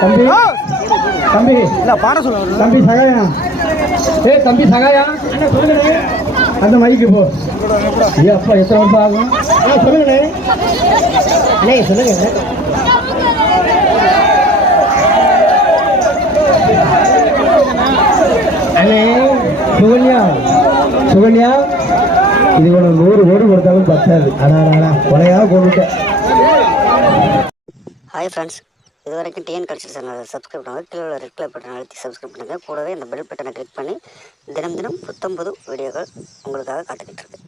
தம்பி தம்பி இல்லை பாட சொல்ல தம்பி சகாயா தம்பி சகாயா அந்த மைக்கு போ ஐயா அப்பா எத்தனை வருஷம் ஆகும் சொல்லுங்கண்ணே அண்ணே சொல்லுங்க அண்ணே சுகன்யா சுகன்யா இது ஒன்று 100 கோடி கொடுத்தாலும் பத்தாது அடாடா கொலையாக கொண்டுட்டேன். ஹாய் ஃப்ரெண்ட்ஸ், இது வரைக்கும் டிஎன் கல்ச்சர் சேனலை சப்ஸ்கிரைப் பண்ணுங்கள். கீழே உள்ள ரெட் கலர் பட்டனை அழுத்தி சப்ஸ்கிரைப் பண்ணுங்கள். கூடவே இந்த பெல் பட்டனை கிளிக் பண்ணி தினம் தினம் புத்தம் புது வீடியோக்கள் உங்களுக்காக காத்துக்கிட்டு இருக்கு.